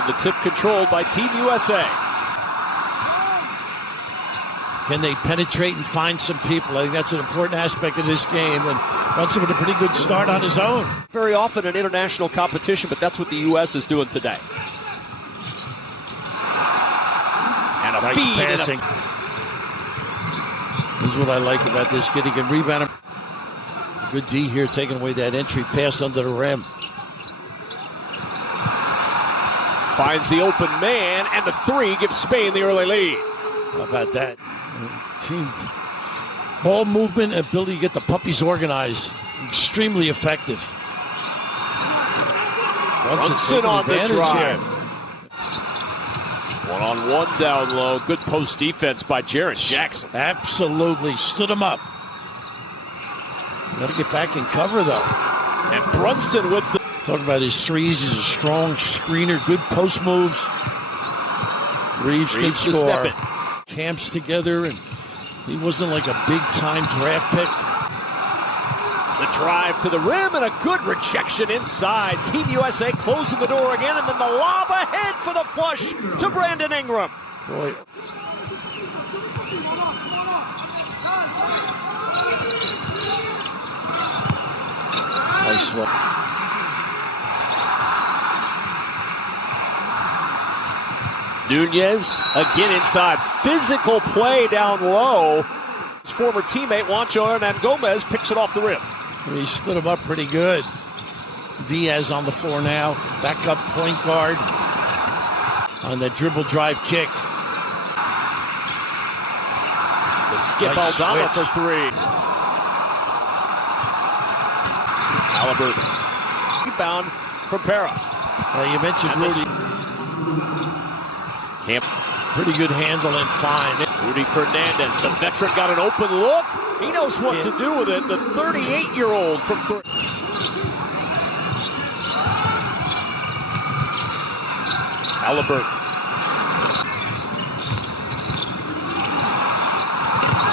And the tip controlled by Team USA. Can they penetrate and find some people? I think that's an important aspect of this game. And Brunson with a pretty good start on his own. Very often in international competition, but that's what the U.S. is doing today. And a nice feed passing. This is what I like about this kid. He can rebound him. Good D here, taking away that entry pass under the rim. Finds the open man, and the three gives Spain the early lead. How about that? Team ball movement and ability to get the puppies organized. Extremely effective. Brunson on the drive. Here. One-on-one down low. Good post defense by Jaren Jackson. Absolutely. Stood him up. Got to get back and cover, though. And Brunson with the... Talking about his threes. He's a strong screener. Good post moves. Reeves can score. Camps together, and he wasn't like a big-time draft pick. The drive to the rim and a good rejection inside. Team USA closing the door again, and then the lob ahead for the flush to Brandon Ingram. Boy. Nice look. Nunez again inside. Physical play down low. His former teammate Juancho Hernan-Gomez picks it off the rim. He stood him up pretty good. Diaz on the floor now. Backup point guard on the dribble drive kick. The skip nice Aldama switch. for three. Halliburton. Rebound from Para. You mentioned Rudy. Camp. Pretty good handle and fine. Rudy Fernandez, the veteran, got an open look. He knows what to do with it. The 38-year-old from three. Halliburton.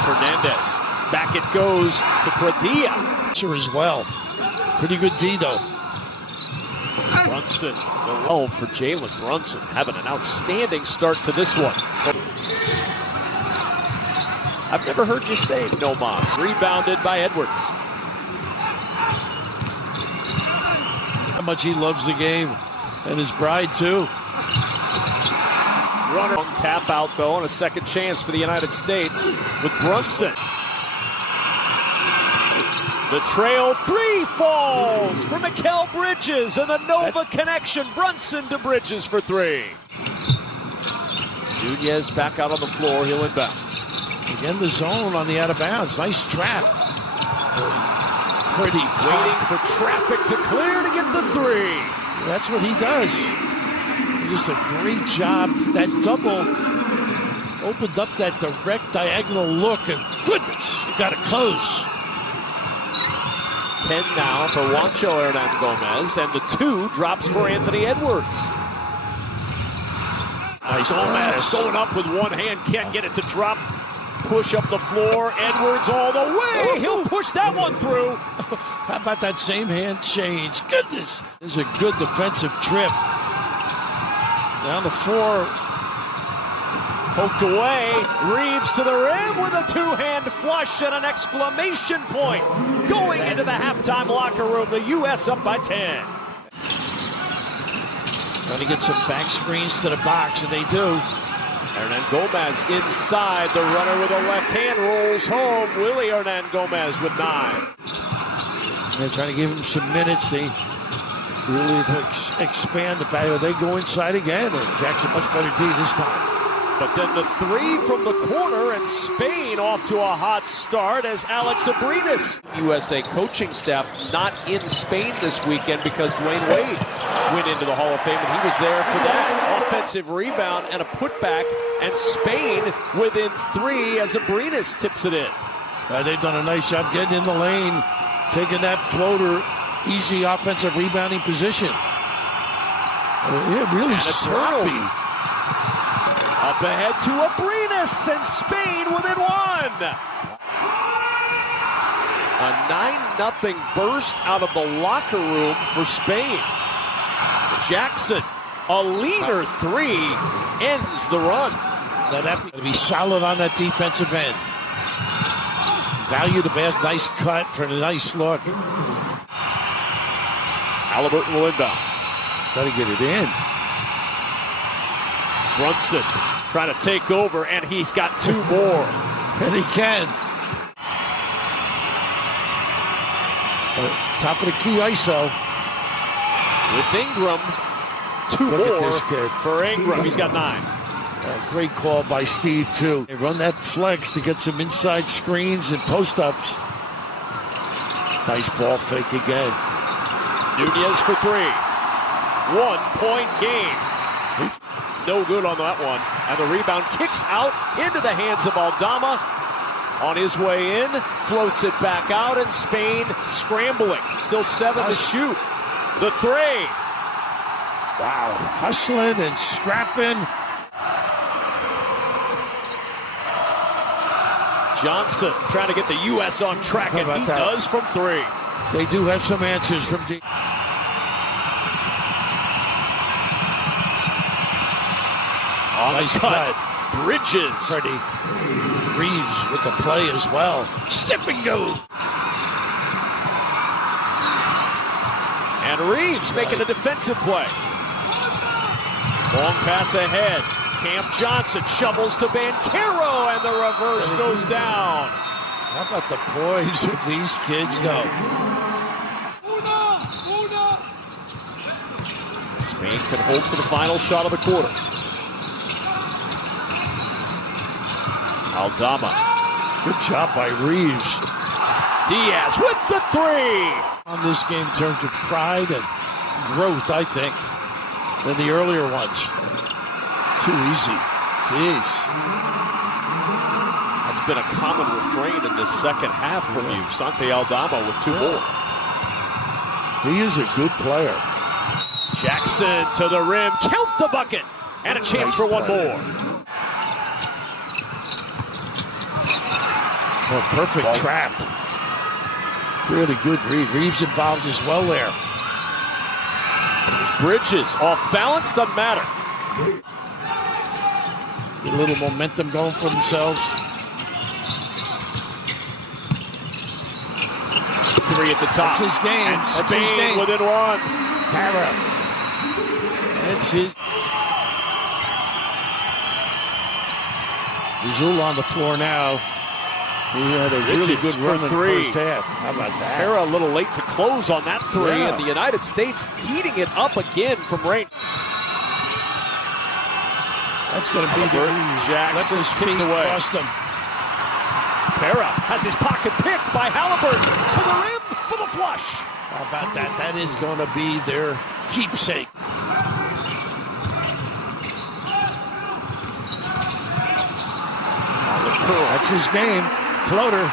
Fernandez. Back it goes to Pradilla. As well. Pretty good D, though. Brunson, the roll for Jalen Brunson, having an outstanding start to this one. I've never heard you say no mas. Rebounded by Edwards. How much he loves the game, and his bride too. Runner on tap out though, and a second chance for the United States with Brunson. The trail three falls for Mikal Bridges, and the Nova connection. Brunson to Bridges for three. Nunez back out on the floor. He'll inbound. Again, the zone on the out of bounds. Nice trap. Pretty waiting for traffic to clear to get the three. That's what he does. Just a great job. That double opened up that direct diagonal look, and goodness, you got it close. 10 now for Juancho Hernan-Gomez, and the 2 drops for Anthony Edwards. Nice Gomez going up with one hand, can't get it to drop. Push up the floor, Edwards all the way. He'll push that one through. How about that same hand change? Goodness. This is a good defensive trip. Down the floor. Poked away. Reeves to the rim with a two-hand flush and an exclamation point. Going into the halftime locker room, the U.S. up by 10. Trying to get some back screens to the box, and they do. Hernan-Gomez inside. The runner with a left hand rolls home. Willie Hernan-Gomez with 9. They're trying to give him some minutes. They really expand the value. They go inside again, and Jackson much better D this time. But then the 3 from the corner, and Spain off to a hot start as Alex Abrinas. USA coaching staff not in Spain this weekend because Dwayne Wade went into the Hall of Fame, and he was there for that offensive rebound and a putback, and Spain within 3 as Abrinas tips it in. They've done a nice job getting in the lane, taking that floater, easy offensive rebounding position. Really sloppy. Up ahead to Abrinas, and Spain within 1. A 9-0 burst out of the locker room for Spain. Jackson A leaner three ends the run. Now that to be solid on that defensive end. Value the best. Nice cut for a nice look. Halliburton will inbound. Got to get it in. Brunson trying to take over, and he's got two more. And he can. Top of the key ISO. With Ingram, two more for Ingram. He's got 9. Great call by Steve, too. They run that flex to get some inside screens and post-ups. Nice ball fake again. Nunez for 3. 1-point game. No good on that one. And the rebound kicks out into the hands of Aldama. On his way in, floats it back out, and Spain scrambling. Still 7 to shoot. The 3. Wow, hustling and scrapping. Johnson trying to get the U.S. on track, and he does from 3. They do have some answers from deep. On nice the cut. Bridges. Freddie. Reeves with the play as well. Step and go. And Reeves making a defensive play. Long pass ahead. Cam Johnson shovels to Banchero, and the reverse goes down. How about the poise of these kids, though? Spain can hold for the final shot of the quarter. Aldama. Good job by Reeves. Diaz with the 3. On this game in terms of pride and growth, I think, than the earlier ones. Too easy. Jeez. That's been a common refrain in this second half from you. Santi Aldama with 2 more. He is a good player. Jackson to the rim. Count the bucket. And a chance for one more. Oh, perfect trap. Really good read. Reeves involved as well there. Bridges off balance, doesn't matter. Get a little momentum going for themselves. 3 at the top. That's his game. And That's Spain his game. within 1. Para. That's his. Mazzulla on the floor now. He had a really good run in the first half. How about that? Para a little late to close on that 3, Yeah. and the United States heating it up again from range. That's going to be the Jackson tipped away. Para has his pocket picked by Halliburton to the rim for the flush. How about that? That is going to be their keepsake. On the curl. That's his game. Floater.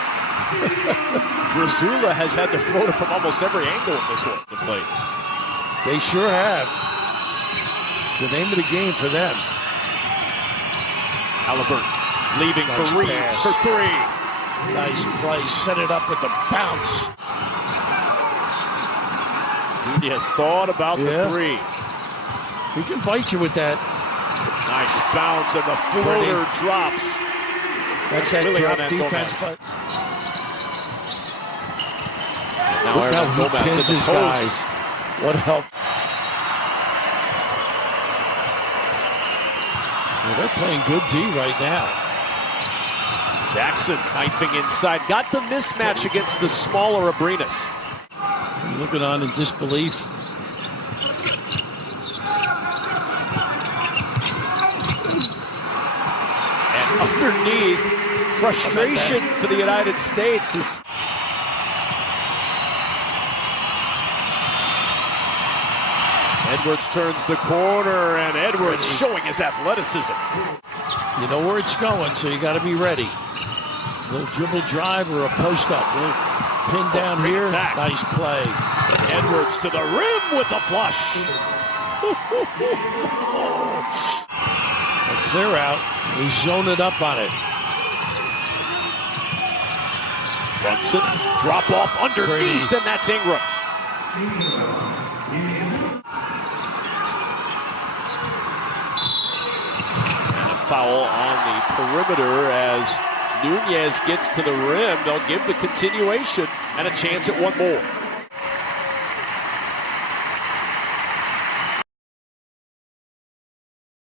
Mazzulla has had the floater from almost every angle in this one to play. They sure have. The name of the game for them. Halliburton leaving Nice for Reeves pass. for 3. Nice play. Set it up with the bounce. He has thought about the 3. He can bite you with that. Nice bounce, and the floater drops. That's that really drop on defense. Gomez. But Now look how he Gomez pins in the his post. guys. What help? Well, they're playing good D right now. Jackson knifing inside. Got the mismatch against the smaller Abrinas. Looking on in disbelief. And underneath, frustration for the United States is... Edwards turns the corner, and Edwards showing his athleticism. You know where it's going, so you got to be ready. A little dribble drive or a post up. Pin down here. Attack. Nice play. Edwards to the rim with a flush. A clear out. He's zoning up on it. Brunson, drop off underneath, and that's Ingram. foul on the perimeter as Nunez gets to the rim. They'll give the continuation and a chance at one more.